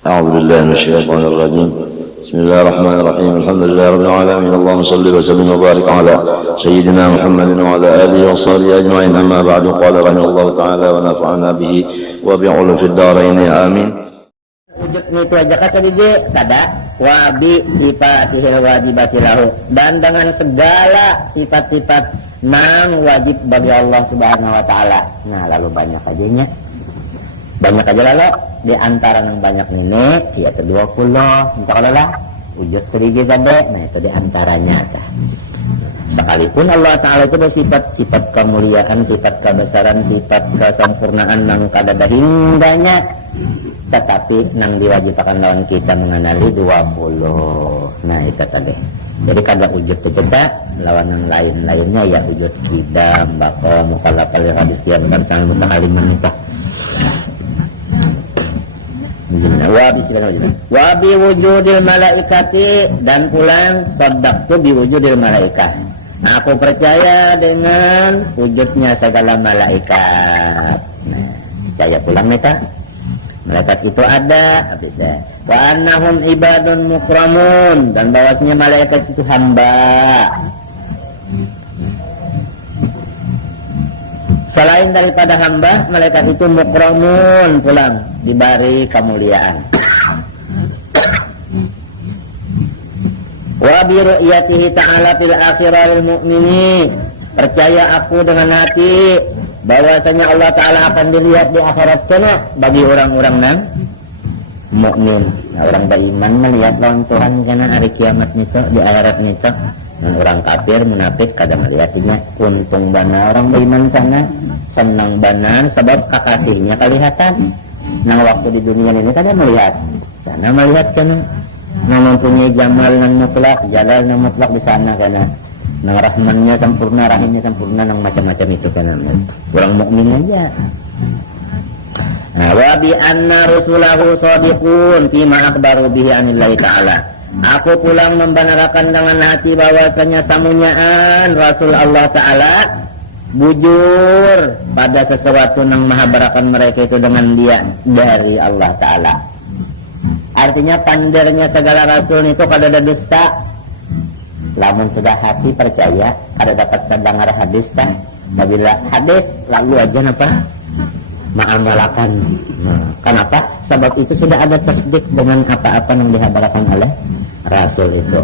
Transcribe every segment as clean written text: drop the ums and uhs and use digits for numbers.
أعوذ بالله من الشيطان الرجيم. بسم الله الرحمن الرحيم. الحمد لله رب العالمين. اللهم صل وسلم وبارك على سيدنا محمد وعلى آله وصحبه أجمعين. أما بعد. قال رحمه الله تعالى ونفعنا به وبعلوم في الدارين آمين. Wujud itu aja kata dia tada wabi sifatihil wajibati lahu, dan dengan segala sifat-sifat nang wajib bagi Allah Subhanahu wa taala. Nah, lalu banyak ajanya. Banyak aja lalu di antara yang banyak ini yaitu 20. Insyaallah wujud terigu gede. Nah, itu di antaranya. Sekalipun Allah Ta'ala itu bersifat-sifat kemuliaan, sifat kebesaran, sifat kesempurnaan yang kadada hingganya, tetapi nang diwajibkan lawan kita mengenali 20. Nah, itu tadi. Jadi kada wujud terjebak lawan yang lain-lainnya ya wujud kidam, bako, mukhalafal hadis yang bersama mutakalim menikah. Wa bi wujudil malaikati, dan pulang sadaqtu bi wujudil malaikat. Aku percaya dengan wujudnya segala malaikat. Nah, percaya pulang mereka. Malaikat itu ada, habisnya. Wa annahum ibadun mukramun, dan bahwasanya malaikat itu hamba. Selain daripada hamba, malaikat itu mukramun, pulang diberi kemuliaan. Wa bi ru'yatihi ta'ala fil akhirah lil mu'minin, percaya aku dengan hati bahwasanya Allah Ta'ala akan dilihat di akhirat sana bagi orang-orang yang mukmin. Nah, orang beriman melihat lawan Tuhan karena hari kiamat itu di akhirat itu. Dan orang kafir munafik kada melihatnya. Untung bana orang beriman sana, senang bana sebab kekasihnya kelihatan. Nah, waktu di dunia ini kada melihat, sana melihat sana. Nah, mempunyai jamal nan mutlak, jalal nan mutlak di sana karena nang rahmannya sempurna, rahimnya sempurna, nang macam-macam itu kan orang mukmin aja. Nah, wa bi anna rusulahu shadiqun fima akhbaru bihi anillahi ta'ala. Aku pulang membenarkan dengan hati bahwasanya tamunyaan Rasul Allah Ta'ala bujur pada sesuatu yang menghabarkan mereka itu dengan dia dari Allah Ta'ala. Artinya pandernya segala Rasul itu kada ada dusta. Lamun sudah hati percaya, ada dapat mendengar hadis kan? Apabila hadis lalu aja apa? Mengamalkan. Nah, kenapa? Sebab itu sudah ada tasdik dengan apa-apa yang dihabarkan oleh Rasul itu.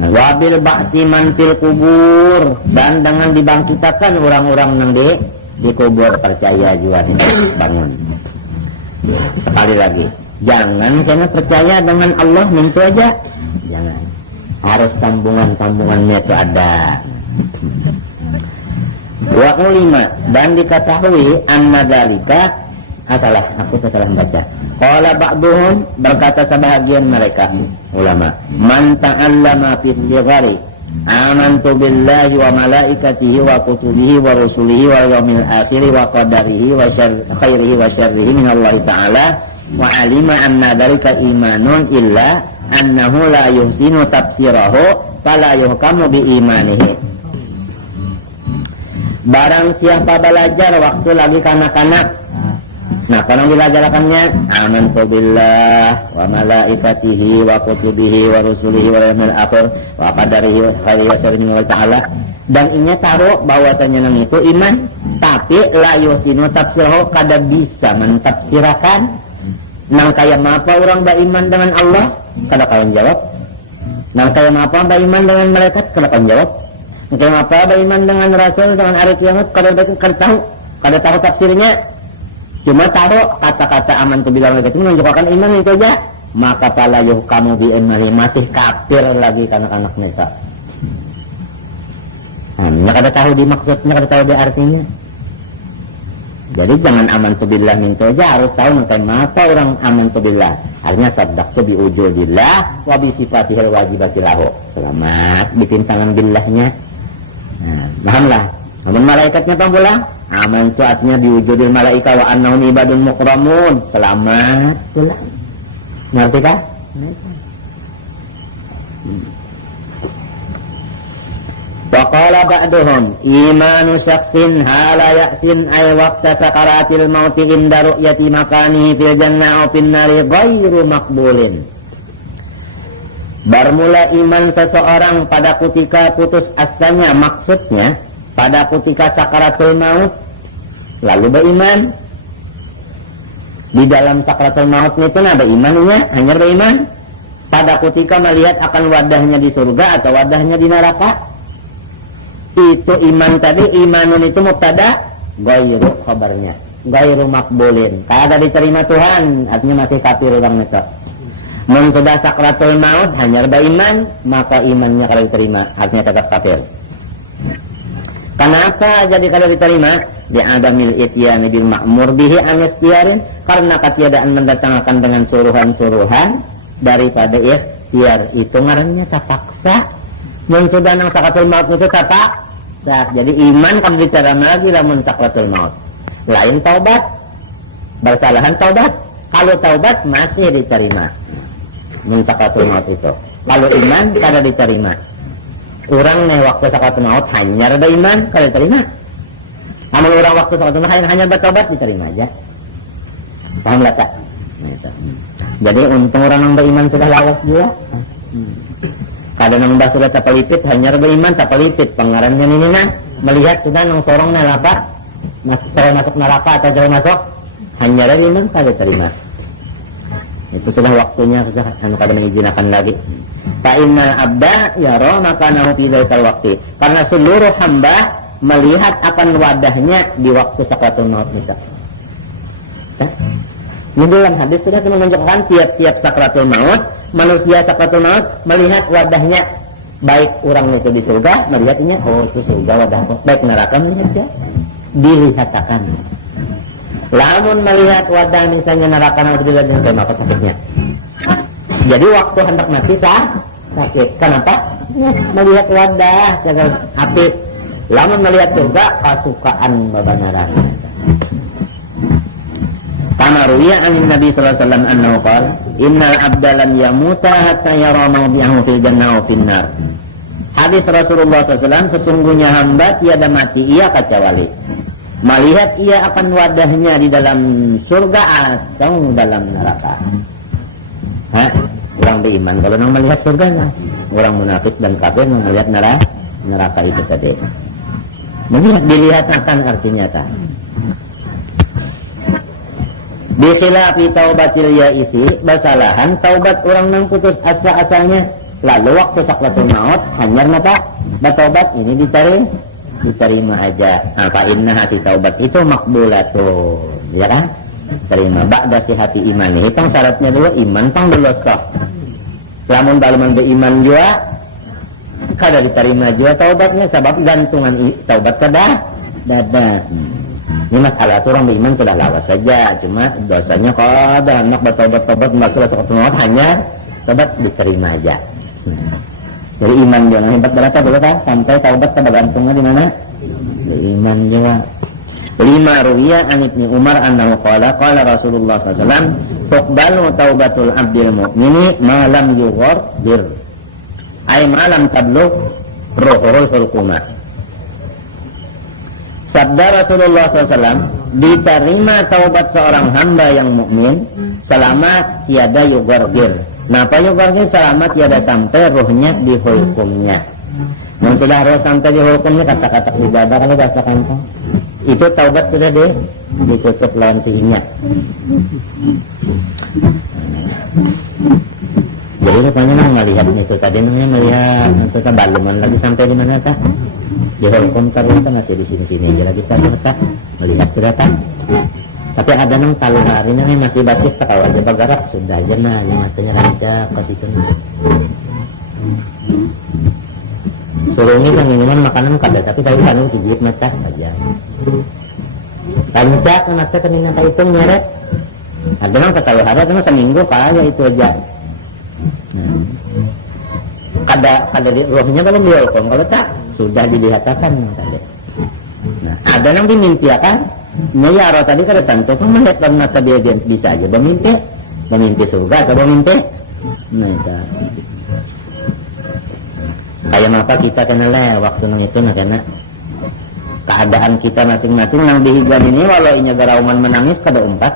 Wabil ba'ti man fil kubur, dan dengan dibangkitkan orang-orang yang di kubur, percaya juga bangun. Sekali lagi, jangan karena percaya dengan Allah itu aja, jangan, harus tambungan-tambungannya itu ada. Wa ulima, dan diketahui anna dalika, aku salah baca. Qala ba'duhum, berkata sebahagian mereka ulama, man ta'allama fi sighari amantu billahi wa malaikatihi wa kutubihi wa rusulihi wa yawmil akhir wa qadarihi wa khairihi wa syarrihi min Allah Ta'ala wa alima anna dalika imanun illa annahu la yuhsinu tafsirahu fala yuhkamu bi imanihi. Barang siapa belajar waktu lagi kanak-kanak, nah kalau belajarkannya amantu billah wa malaikatihi wa kutubihi wa rusulihi wa yawmil akhir wa qadarihi wa khairihi wa syarrihi min Allah Ta'ala, dan inya taruh bahwasanya nang itu iman, tapi la yuhsinu tafsirahu, kada bisa mentafsirkan nang kaya apa orang beriman dengan Allah, kada kalian jawab. Nang kaya apa beriman dengan malaikat, kada kalian jawab. Nang kaya apa beriman dengan Rasul, dengan hari kiamat, kada tahu tafsirnya. Cuma taruh kata-kata aman tu bilang itu menunjukkan iman itu aja, maka pala yuhkamu bi imani, masih kafir lagi anak-anak mereka. Nah, kada tahu dimaksudnya, kada tahu di artinya. Jadi jangan aman tu billah itu aja, harus tahu tentang apa orang aman tu billah. Artinya sadaqtu bi wujudillah wa bi sifatihil wajibati lahu. Selamat bikin tangan billahnya. Nah, pahamlah. Namun malaikatnya pula aman itu artinya diwujudil malaika wa annahum ibadun mukramun. Selamat pula. Ngerti kah? Wa qala ba'duhum imanu syakhsin hala ya'sin ay waqta sakaratil mauti inda ru'yati makanihi fil jannah aw fin nari ghairu maqbulin. Bermula iman seseorang pada ketika putus asanya, maksudnya pada ketika sakaratul maut lalu beriman. Di dalam sakaratul maut itu ada imannya, hanya beriman. Pada ketika melihat akan wadahnya di surga atau wadahnya di neraka, itu iman tadi, imanun itu mubtada, ghairu khabarnya, ghairu makbulin, kagak diterima Tuhan, artinya masih kafir orang itu. Men sudah sakratul maut hanya beriman, maka imannya kalau diterima, artinya tetap kafir. Kenapa jadi kalau diterima? Di adamil ityani bil ma'mur bihi an ikhtiarin, karena ketiadaan mendatangkan dengan suruhan-suruhan daripada ikhtiar, itu ngarannya terpaksa. Yang sudah nang sakratul maut itu terpaksa. Jadi iman kan bicara lagi lamun sakratul maut. Lain taubat, bersalahan taubat. Kalau taubat masih diterima. Mun sakratul maut itu. Kalau iman kada diterima. Orang nih waktu sakratul maut hanya ada iman kada diterima. Amal orang waktu sakratul maut hanya bertobat diterima aja. Paham tak? Jadi untung orang yang beriman sudah lawas juga. Kadang nang sudah tapalipit hanya beriman tapalipit pengarannya ini nah melihat sudah nang sorong neraka masuk neraka atau jauh masuk hanya beriman kada terima. Itu sudah waktunya sudah anu kada mengizinkan lagi. Fa innal abda yara makanahu fi dzal waqti, karena seluruh hamba melihat akan wadahnya di waktu sakaratul maut itu. Di dalam hadis sudah menunjukkan tiap-tiap sakaratul maut manusia sakaratul maut melihat wadahnya, baik orang itu di surga melihatnya, oh itu surga wadah, baik neraka melihatnya dilihatkan. Lamun melihat wadah misalnya neraka nanti dilihatnya, maka sakitnya. Jadi waktu hendak mati sakit. Kenapa? Melihat wadah jaga api. Lamun melihat surga kasukaan babanaran. Kama ruwiya an Nabi sallallahu alaihi wasallam annahu qala innal abda lan yamuta hatta yara mawdi'ahu fil jannah wa fin nar. Hadis Rasulullah SAW, sesungguhnya hamba tiada mati ia kecuali melihat ia akan wadahnya di dalam surga atau dalam neraka. Orang beriman kalau nang melihat surganya, orang munafik dan kafir melihat neraka itu tadi. Melihat dilihat akan artinya tak. Bikhilafi taubatil yaisi, basalahan taubat orang yang putus asa asalnya, lalu waktu sakratul maut hanya mata bertaubat ini diterima aja. Apa inna hati taubat itu makbulatun, ya kan? Terima. Ba'da hati iman ini tang syaratnya dulu iman tang dulu sah. Lamun balman beriman juga kada diterima juga taubatnya, sebab gantungan taubat kedah dadah. Ini masalah itu orang beriman sudah lawas saja, cuma dosanya kada nak bertobat-tobat masuk sakratul maut hanya tobat diterima aja. Jadi iman dia hebat berapa dulu kan sampai taubat tergantungnya di mana? Di iman juga. Lima ruwiya an Ibnu Umar annahu qala qala Rasulullah sallallahu alaihi wasallam tuqbalu taubatul abdil mu'mini ma lam yughargir ay ma lam tablugh ruhul hulqumah. Sabda Rasulullah SAW, diterima taubat seorang hamba yang mukmin selama tiada yughargir. Napa yughargir? Selama tiada sampai ruhnya di hukumnya. Yang sudah roh sampai di hukumnya, kata-kata ibadah kalau bahasa kampung itu taubat sudah ditutup lantinya. Jadi katanya melihat itu tadi namanya melihat itu kebaluman lagi sampai di mana tak? Di hukum terus masih di sini-sini aja lagi tak melihat sudah tak? Tapi ada nang tahu harinya masih bacis tak kalau aja bergerak sudah aja nah yang matanya raja kasih itu. Suruhnya kan minuman makanan kada tapi tadi kan gigit mata aja. Kanca mata kan ini tak hitung nyeret. Ada nang ketawa hari itu seminggu kaya itu aja. Kada di rohnya kalau dia hukum kalau tak sudah dilihatkan tadi. Nah, ada nang dimimpiakan. Nyara tadi kada tentu kan melihat dalam mata dia bisa aja memimpi surga atau memimpi. Nah, Kayak apa kita kenal waktu nang itu nah kena keadaan kita masing-masing nang dihigan ini walau inya garauman menangis kada umpat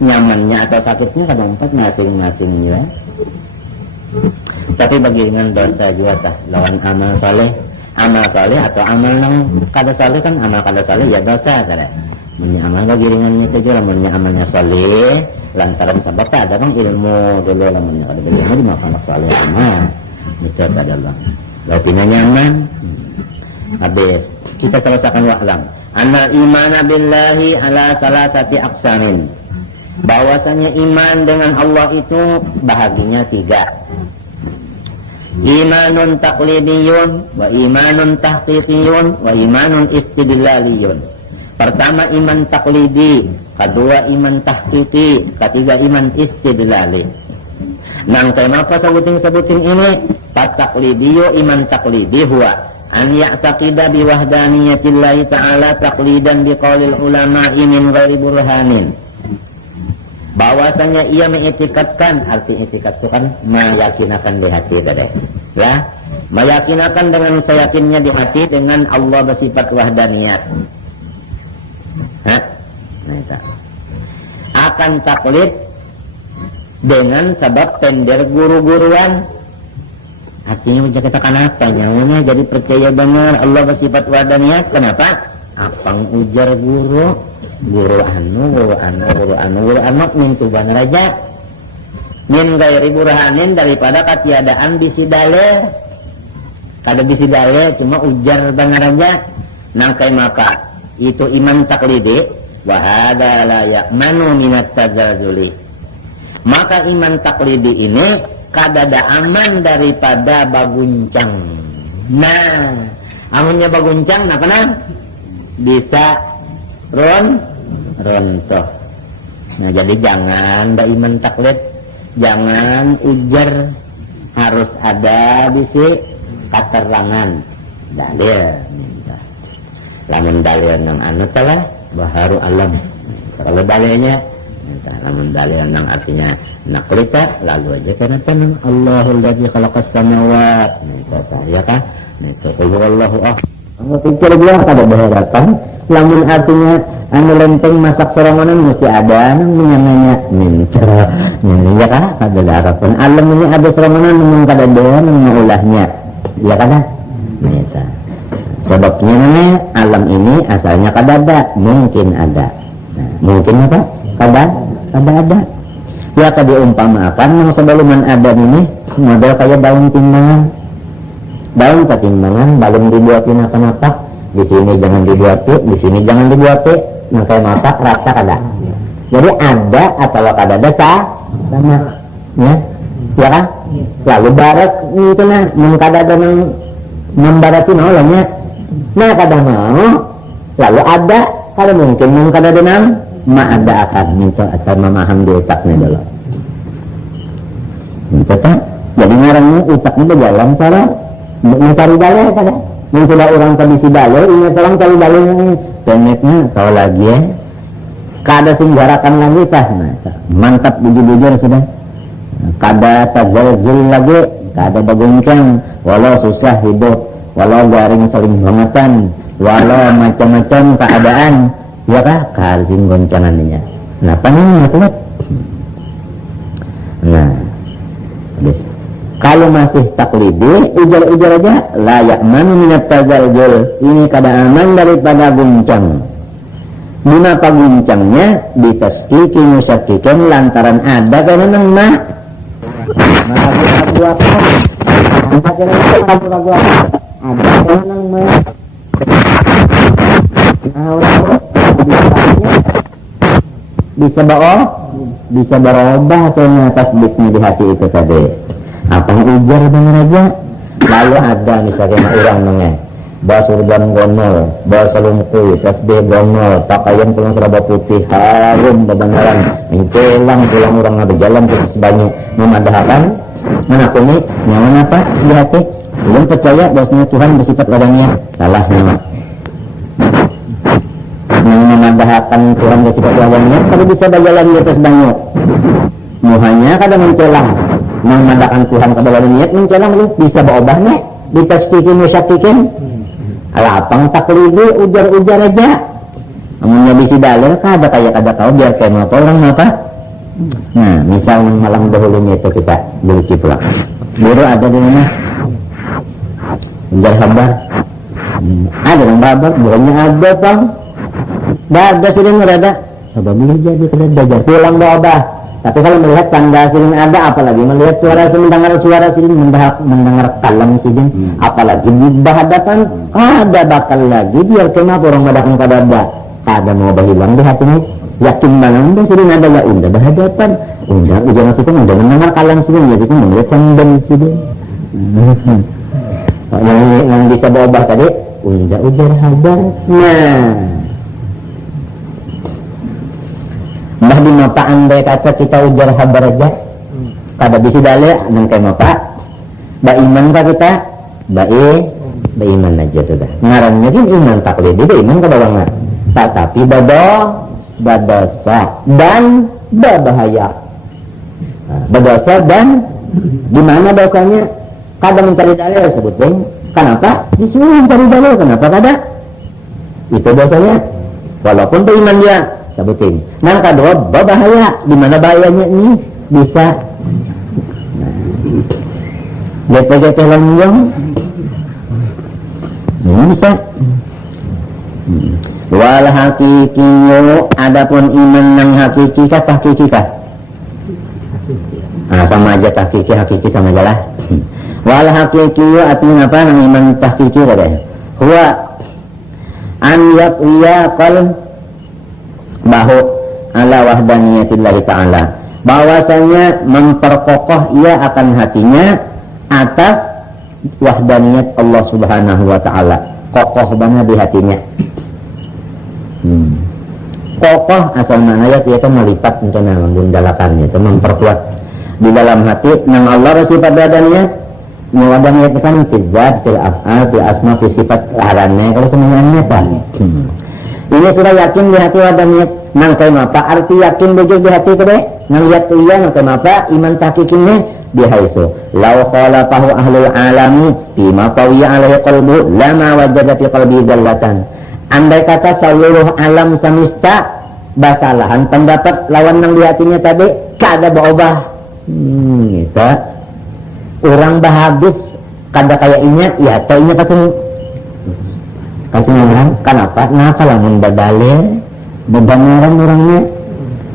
nyamannya atau sakitnya kada umpat masing-masing ya. Tapi bagi dengan dosa juga tah lawan amal saleh atau amal nang kada saleh kan amal kada saleh ya dosa kada. Mun amal bagi dengan itu juga mun amalnya saleh lantaran sebab ada kan ilmu dulu lamun kada ilmu di makan saleh amal itu kada lah. Berarti nyaman. Habis kita selesaikan wa'lam. Anna imana billahi ala salasati aqsamin. Bahwasanya iman dengan Allah itu bahaginya 3. Imanun taqlidiyun wa imanun tahqiqiyun wa imanun istidlaliyun. Pertama iman taklidi, kedua iman tahqiqi, ketiga iman istidlali. Nang kenapa sebutin ini? Taklidiyyu iman taklidi huwa an ya'taqida bi wahdaniyatillahi ta'ala taqlidan bi qaulil ulama'i min ghairi burhanin. Bahwasanya ia mengitikadkan, arti itikad itu kan meyakinakan di hati tadi. Ya, meyakinakan dengan seyakinnya di hati dengan Allah bersifat wahdaniyat. Nah, itu. Akan taklid dengan sebab tender guru-guruan. Artinya kita kenapa nyawanya jadi percaya benar Allah bersifat wahdaniyat. Kenapa? Apang ujar guru anu mintu bang raja min gairi burhanin daripada ketiadaan bisi dalil. Kada bisi dalil cuma ujar bang raja nangkai maka itu iman taklidi wa hadza la ya'manu minat tazalzuli. Maka iman taklidi ini kadada aman daripada baguncang. Nah, amunnya baguncang nah kenapa? Bisa rontoh. Nah, jadi jangan iman taklid, jangan ujar, harus ada bisi keterangan dalil. Lamun dalil nang anu telah baharu alam. Kalau dalilnya lamun dalil nang artinya naklita lalu aja karena tanam Allahul ladzi khalaqas samawat. Ya kan? Itu Allahu Kamu pikir dia kada berharapan. Lamun artinya anu lenteng masak sorangonan mesti ada nang menyanganya minta. Ya kan? Kada harapan. Alam ini ada sorangonan nang kada ada nang ulahnya. Ya kan? Nah, sebabnya namanya alam ini asalnya kada ada, mungkin ada. Nah, mungkin apa? Kada ada. Ya kada diumpamakan yang sebelum ada ini model kayak daun timbangan. Daun ketimbangan belum dibuatin apa-apa. Di sini jangan dibuati, di sini jangan dibuati. Nah kayak mata rasa kada. Jadi ada atau kada ada sama. Ya, ya kan? Lalu barat itu nah, kada ada membarati nolongnya. Nah kada mau, lalu ada, kalau mungkin kada ada nang, ada akan minta asal memaham di otaknya dulu. Minta tak? Jadi ngarangnya otaknya berjalan cara mencari dalil kada. Yang sudah orang tadi si dalil, ini orang cari dalilnya ini. Penetnya tahu lagi ya. Kada singgarakan lagi tah. Nah, mantap bujur-bujur sudah. Kada tazalzul lagi, kada baguncang, walau susah hidup. Walau garing saling bangetan, walau macam-macam keadaan, ya kah? Kaling goncangannya. Nah, panjangnya tuh. Nah, habis. Kalau masih taklidi, ujar-ujar aja, layak man minat tazalzul. Ini kada aman daripada guncang. Mengapa guncangnya? Ditaskiki musyakikan lantaran ada karena nama. Ragu-ragu apa? Ragu-ragu apa? Ada orang bisa berubah soalnya tasbihnya di hati itu tadi. Apa ujar benar aja. Lalu ada misalnya orang nengah bawa surban gonol, bawa selungkuy, tasbih gonol, pakaian pulang seraba putih, harum bebangaran, mencelang pulang orang ada jalan terus banyak memadahakan, menakuni nyaman apa di hati. Belum percaya bahwasanya Tuhan bersifat wadahnya, salah nama. Memadahakan Tuhan bersifat wadahnya, kalau bisa berjalan di atas banyak. Muhanya kadang mencelang, memadahakan Tuhan kepada wadahnya, mencelang lu bisa berubahnya. ditasdiqin musyakikin lapang taklidi ujar-ujar aja amunnya bisi dalil kada kayak kau biar kayak apa orang apa. Nah misal malam dahulunya itu kita beli pula biru ada di mana ujar sabar ada yang babak bukannya ada bang ada sering ada coba beli jadi kena belajar pulang doa. Tapi kalau melihat tanda sering ada, apalagi melihat mendengar suara sering mendengar kalam sering, apalagi di hadapan ada bakal lagi biar kenapa orang madakan kada mau berhilang di hatinya, yakin banget udah sering ada ya udah berhadapan, udah ujian itu udah mendengar kalam sering, jadi itu melihat sambil sering. Yang bisa berubah tadi, udah habar, nah. Mbah di mata andai kata kita ujar habar aja kada bisi dalil nang kayak mapa ba iman ka kita ba iman aja sudah ngarannya kan iman taklid itu iman ka bawangan tetapi badosa dan berbahaya badosa dan di mana dosanya kada mencari dalil sebutnya kenapa disuruh mencari dalil kenapa kada itu dosanya walaupun beriman dia sebutin. Nah kedua bahaya, di mana bahayanya ini bisa lihat lanjang, ini bisa. Wal hakikiyo, adapun iman yang hakiki kah tahkiki kah? Sama aja hakiki sama aja lah. Wal hakikiyo artinya apa? Nang iman tahkiki katanya. Huwa an yaqiyaqal bahu ala wahdaniyatillah ta'ala bahwasanya memperkokoh ia akan hatinya atas wahdaniyat Allah subhanahu wa ta'ala kokoh banget di hatinya kokoh asal mananya itu melipat untuk menggundalakannya itu memperkuat di dalam hati nang Allah sifat wahdaniat wahdaniat itu kan fizat, fil af'al, fil asma, fil sifat larannya kalau semuanya kan ini sudah yakin di hati wadaniyat nang kaya mapa arti yakin bujur di hati kede nang lihat iya nang kaya mapa iman tahqiqinnya bihaisu law khalafahu ahlul alami bima qawiya alaihi qalbu lama wajada fi qalbi dallatan andai kata seluruh alam semesta basalahan pendapat lawan nang di hatinya tadi kada berubah gitu orang bahabis kada kayak inya ya atau inya kasih orang kenapa lamun badalil bebenaran orangnya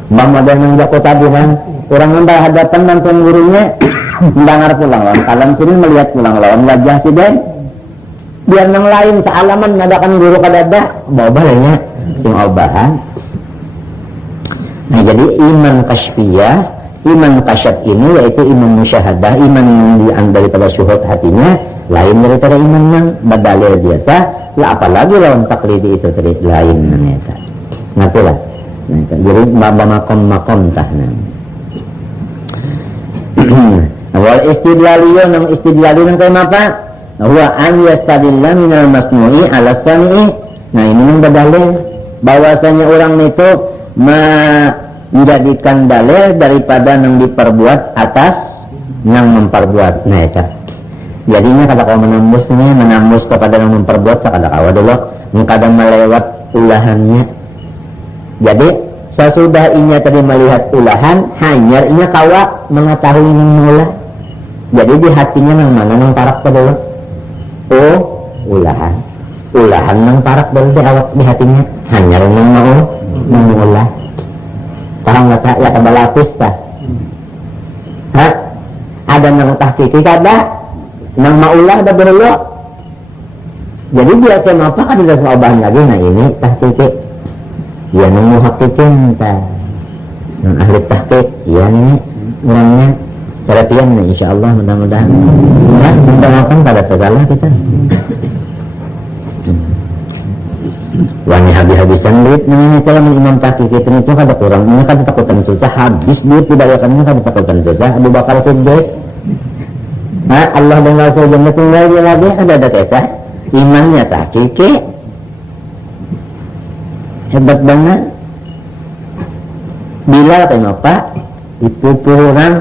bang ada yang jago tadi kan orang yang berhadapan nonton gurunya mendengar pulang lawan kalam sini melihat pulang lawan wajah si den biar yang lain sealaman ngadakan guru kadada bawa balenya yang obahan. Nah jadi iman kasyfiyah iman kasyaf ini yaitu iman musyahadah iman yang daripada syuhud hatinya lain daripada iman yang badalil biasa lah apalagi lawan taklidi itu tadi lain namanya ngerti lah jadi makom tahna wal istidlaliyah nang istidlaliyah nang kaya apa huwa an yastadilla minal masnu'i ala sami'i nah ini yang badalil bahwasanya orang itu menjadikan dalil daripada yang diperbuat atas yang memperbuat nah itu jadinya kalau kau menambus kepada yang memperbuat kada kau dulu kadang melewat ulahannya jadi sesudah inya tadi melihat ulahan hanya inya kawa mengetahui yang mengulah jadi di hatinya yang mana yang parak dulu ulahan yang parak dulu di awak di hatinya hanya yang mau mengulah paham nggak tak ya tambah lapis tak ada yang tahqiqi kada nang maulah ada berlo jadi dia kenapa kan tidak obahan lagi nah ini tahqiq ya nang muhaqqiqin ta nang ahli tahqiq ya ini orangnya perhatian nih insyaallah mudah-mudahan ya mendoakan pada segala kita wani habis-habisan duit namanya kalau imam tahqiq itu kada kurang ini kada takutan susah habis duit tidak akan kada takutan susah Abu Bakar Siddiq Allah dan Rasul jannah tinggal dia lagi ada kisah imannya tahqiqi hebat banget bila kenapa itu orang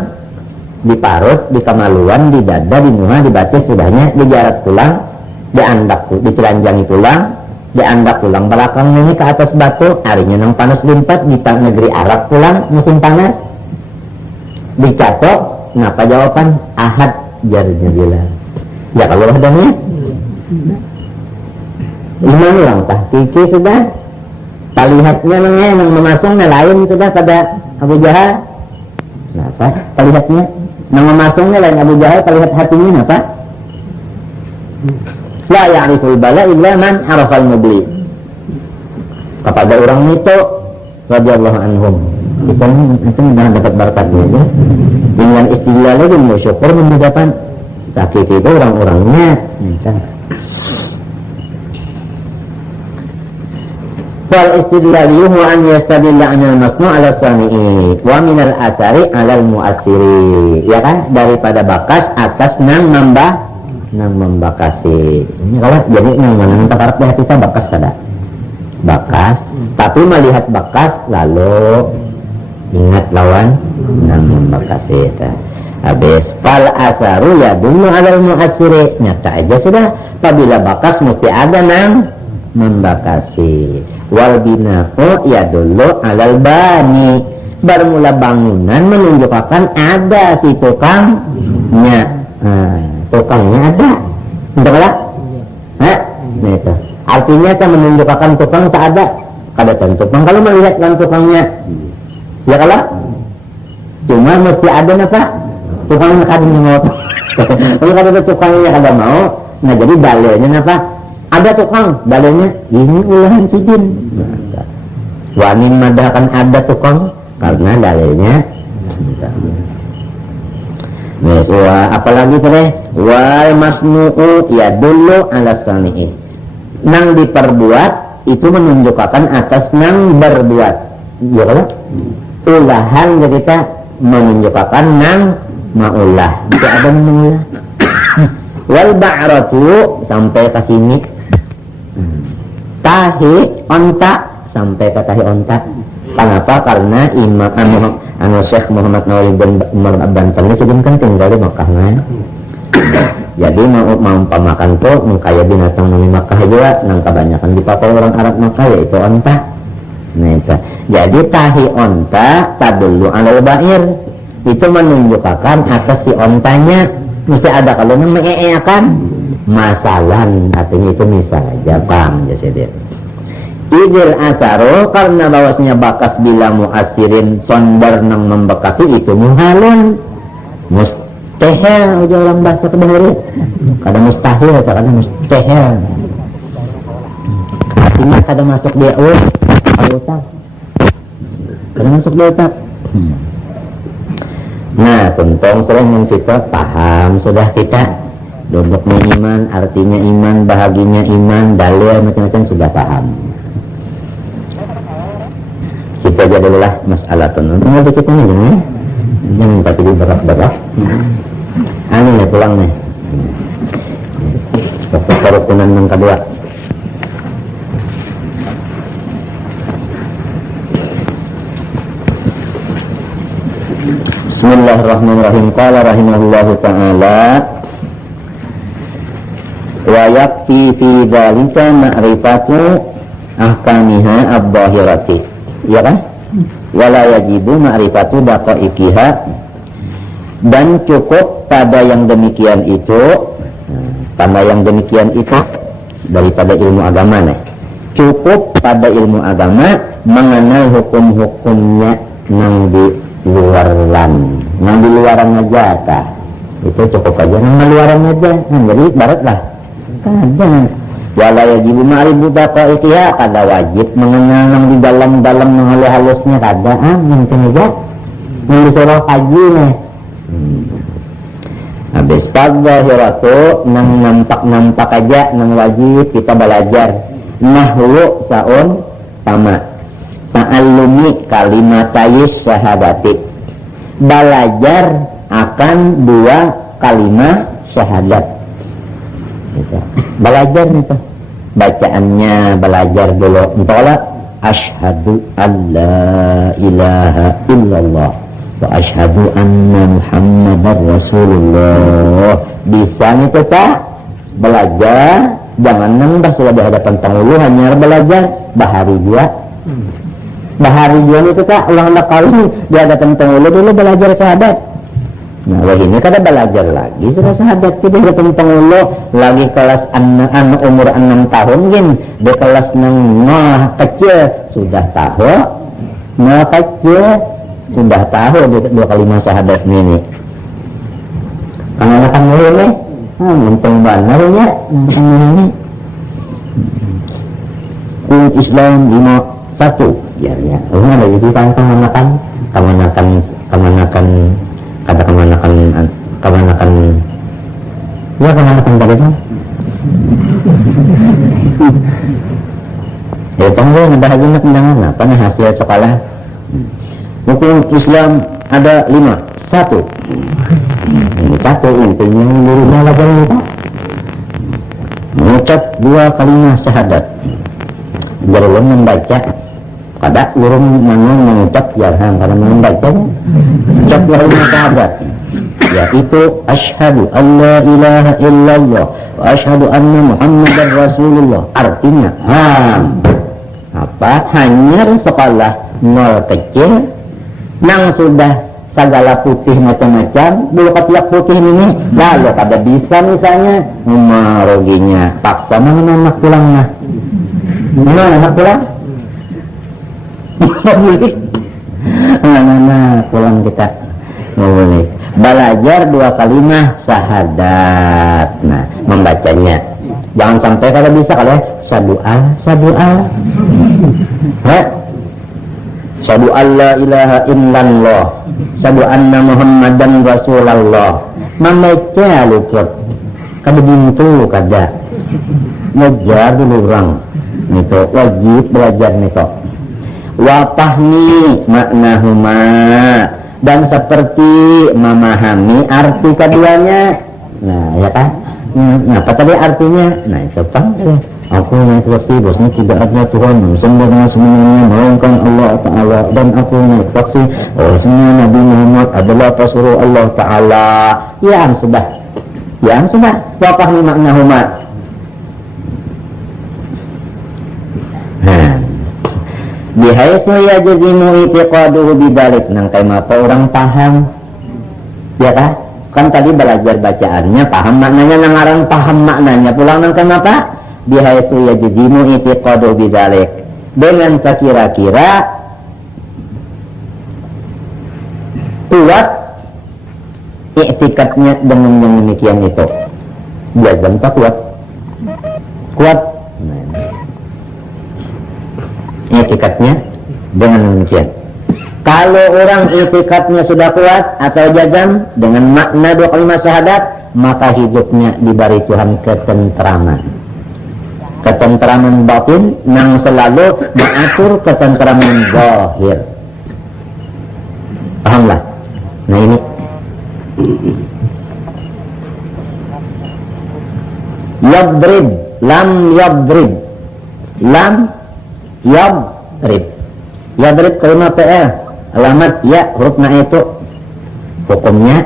diparut, di kemaluan, di dada, di muha, di batis, sudahnya dijarat tulang, diandak, ditelanjangi tulang, diandak tulang belakangnya ini ke atas batu, harinya nang panas limpat, di negeri Arab pulang musim panas, dicatok, ngapa jawaban? Ahad, jarnya bilang. Ya kalau ada nih, iman ulang tah, kiki sudah, palihatnya nang memasungnya lain sudah pada Abu Jahal. Kenapa? Palihatnya nang memasungnya lain Abu Jahal, palihat hatinya apa? La ya'riful bala illa man arafal mubli. Kepada orang itu radhiyallahu anhum, kita itu sudah dapat berkatnya ya. Dengan istilah lagi bersyukur mendapat sakit itu orang-orangnya. Wal istidlalu huwa an yastadilla 'ala al-masnu' 'ala sami'i wa min al-athari 'ala al-mu'athiri. Ya kan, daripada bakas atas nang membakasi. Ini kalau jadi nang mana perkara hati kita bakas kada. Bakas, tapi melihat bakas lalu ingat lawan nang membakasi itu. Habis fal asaru ya dulu 'ala al-mu'athiri. Nyata aja sudah, apabila bakas mesti ada nang membakasi. Wal bina'u ya dulu 'alal bani. Bermula bangunan menunjukkan ada si tukangnya. Tukangnya ada, betul tak? Nah itu. Artinya kan menunjukkan tukang tak ada. Kada tukang kalau melihat kan tukangnya, ya kalau cuma mesti ada apa? Tukangnya kada mau. Kalau kada tukangnya kada mau, nah jadi dalilnya apa? Ada tukang, dalilnya ini ulahan sidin. Wanin madakan ada tukang karena dalilnya. Yes, apalagi tadi wal masnu'u ya dulu ala sani'i. Nang diperbuat itu menunjukkan atas nang berbuat. Ya kan? Ulahan kita menunjukkan nang maulah. Tidak ada maulah. Wal ba'ratu sampai ke sini. Tahi onta sampai ke tahi onta. Kenapa? Karena Imam Syekh Muhammad Nawawi bin Umar Abdantani sedangkan tinggal di Makkah kan. Jadi mau pamakan tuh mengkaya binatang di Makkah juga, nang kebanyakan dipakai orang Arab Makkah yaitu onta. Nah itu. Jadi tahi onta tadullu alal ba'ir, itu menunjukkan atas si ontanya mesti ada. Kalau mengeeakan masalan artinya itu misalnya paham ya sedih. Idil asaru karena bahwasanya bakas bila muasirin sondar nang membekasi itu muhalun mustahil. Udah orang bahasa kedahari kadang mustahil kadang mustahil artinya kadang masuk dia otak kadang masuk dia otak. Nah tentang sering kita paham sudah kita duduknya iman, artinya iman, bahaginya iman, dalil macam-macam sudah paham. Kita aja dulu lah masalah tenun. Tinggal dikit aja nih. Jangan pakai di berak-berak. Ini nih pulang nih. Waktu kerukunan yang kedua. Bismillahirrahmanirrahim. Qala rahimahullahu ta'ala wa yakfi fi dzalika ma'rifatu ahkamiha ad-dhahirati. Ya kan? Wala yajibu ma'rifatu daqaiqiha, dan cukup pada yang demikian itu, daripada ilmu agama nih. Cukup pada ilmu agama mengenal hukum-hukumnya nang di luaran, nang di luaran aja kah? Itu cukup aja nang di luaran aja. Jadi barat lah. Kadang wala yajibu ma'rifatu daqaiqiha, kada wajib mengenal yang di dalam-dalam halus-halusnya kada mungkin aja yang disuruh haji nih. Habis padzahiratu nang nampak-nampak aja nang wajib kita belajar nahwu saun sama ta'allumi kalimatayis syahadati, belajar akan dua kalimat syahadat. Belajar itu bacaannya, belajar dulu. Entahlah asyhadu alla ilaha illallah wa asyhadu anna Muhammadar Rasulullah. Bisa nih kita belajar, jangan nembah sudah di hadapan penghulu hanya belajar bahari dia. Bahari dia itu tak ulang kali di hadapan penghulu dulu belajar syahadat. Nah, wah ini kada belajar lagi sudah syahadat kita di hadapan penghulu lagi kelas umur 6 tahun gin di kelas nang kecil sudah tahu. Kecil sudah tahu dua kalimat syahadat ini. Kalau akan mulai nih, untung benar ya, ini. Islam 5-1, ya. Ini ada jadi kemanakan, ya kemanakan bagaimana? Ya tunggu ada lagi pendangan apa nih hasil sekolah? Hukum Islam ada 5. 1. Ini 1 intinya dirinya lagi kita mengucap 2 kalimat syahadat. Jarang membaca, kada urung mengucap jarang karena membaca. Ucap 2 kalimat syahadat, yaitu asyhadu alla ilaha illallah wa asyhadu anna Muhammadar Rasulullah. Artinya apa? Hanya sekolah 0 kecil nang sudah segala putih macam-macam bulu ketiak putih ini lalu kada bisa misalnya ruginya paksa mana anak pulang mana anak pulang mana pulang kita boleh belajar 2 kalimat syahadat. Nah membacanya jangan sampai kada bisa kalau sadu'a Sadu alla ilaha illallah, sadu anna Muhammadan Rasulullah. Membaca luput, kada bintu kada. Ngejar dulu orang, nito wajib belajar nito. Wapahmi maknahuma dan seperti memahami arti keduanya. Nah ya kan? Nah apa tadi artinya? Nah itu pang. Aku yang saksi bahwasanya tidak ada Tuhan yang sembahnya semuanya melainkan Allah Ta'ala, dan aku yang saksi bahwasanya Nabi Muhammad adalah Rasulullah Allah Ta'ala. Ya sudah wapahmi maknahuma. Bihaitsu yajzimu itiqaduhu bidzalik. Nang kayak apa orang paham ya kan tadi belajar bacaannya paham maknanya, nangaran paham maknanya pulang nang kayak apa bihaitsu yajzimu itiqaduhu bidzalik, dengan sekira-kira kuat i'tikadnya dengan yang demikian itu. Jazam tak kuat i'tikadnya dengan demikian. Kalau orang i'tikadnya sudah kuat atau jazam dengan makna 2 kalimat syahadat, maka hidupnya diberi Tuhan ketentraman batin yang selalu mengatur ketentraman zahir. Pahamlah? Nah ini yadrib, lam yadrib, yadrib kalimat PL, alamat ya huruf na itu hukumnya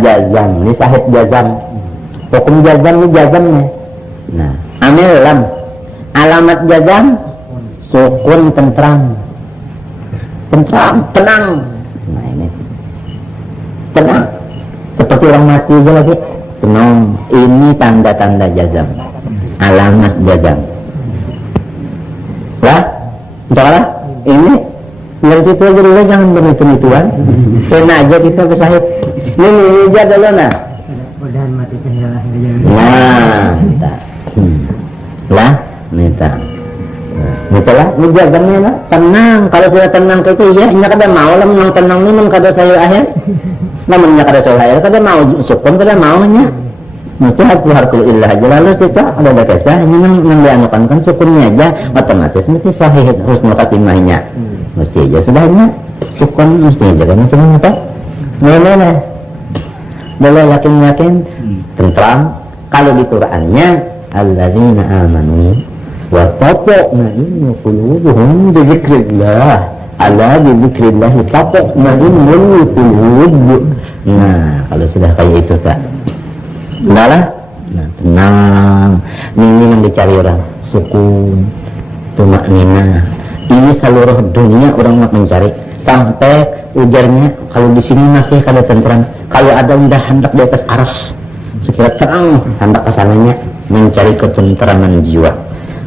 jazam, ini sahih jazam. Hukum jazam ini jazamnya. Nah, amil lam, alamat jazam sukun tenang. Nah ini tenang, seperti orang mati aja lagi. Tenang, ini tanda-tanda jazam, alamat jazam. Entahlah, ini dari situ aja dulu, jangan berhitung-hitungan. Kena aja kita bersahid. Ini aja dulu nah. Minta. Itulah, ini jazamnya lah. Tenang, kalau sudah tenang itu ya, ini kada mau lah menang tenang ini, menang kada saya akhir. Namanya kada saya akhir, kada mau sukun, kada maunya. Mesti harus ilah aja lalu kita ada kisah ini yang dianukan kan sukunnya aja otomatis mesti sahih husnul khatimahnya. Mesti aja sudahnya sukun mesti aja kan sudah apa? Mana boleh yakin tentram. Kalau di Qur'annya alladzina amanu wa tatma'innu qulubuhum bi dzikrillah, ala dzikrillah tatma'innul qulub. Nah, kalau sudah kayak itu tak, udahlah, nah, tenang. Ini yang dicari orang, sukun, tumakninah. Ini seluruh dunia orang mencari, sampai ujarnya kalau di sini masih kada tentram, kalau ada udah hendak di atas aras, sekira terang hendak kesananya mencari ketentraman jiwa.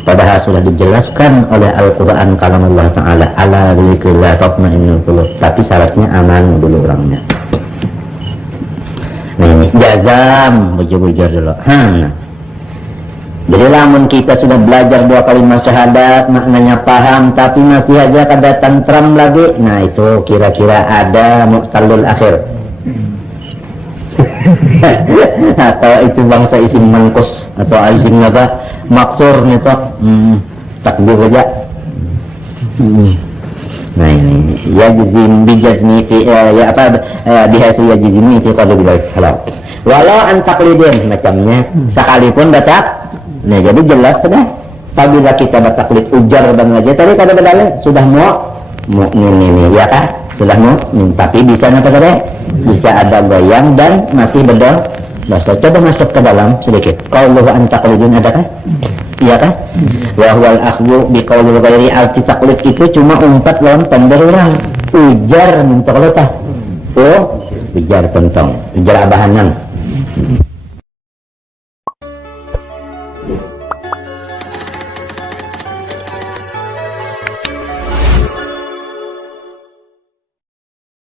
Padahal sudah dijelaskan oleh Al-Quran kalam Allah Ta'ala, ala dzikrillah tatma'innul qulub, tapi syaratnya aman dulu orangnya. Nah ini jazam, bujur-bujur dulu. Nah. Jadi lamun kita sudah belajar 2 kalimat syahadat, maknanya paham, tapi masih aja kada tentram lagi, nah itu kira-kira ada muqtallul akhir. Atau itu bangsa isim mangkus atau isim apa maksur nih toh, takbir aja. Nah ini ya jazim bijazmi fi ya apa bihasu ya jazimi fi qadri baik halal. Walau antaklidin macamnya sekalipun batak. Nah jadi jelas sudah apabila kita bertaklid ujar dan aja tadi kada berdalil sudah mukmin ini ya kan sudah mukmin, tapi bisa apa tadi bisa ada goyang dan masih bedol bahasa. Coba masuk ke dalam sedikit qauluhu an taqlidin ada kan iya kan wa huwal akhdhu bi qaulil ghairi arti taklid itu cuma umpat lawan tender orang ujar mentok letah ujar pentong ujar abahanan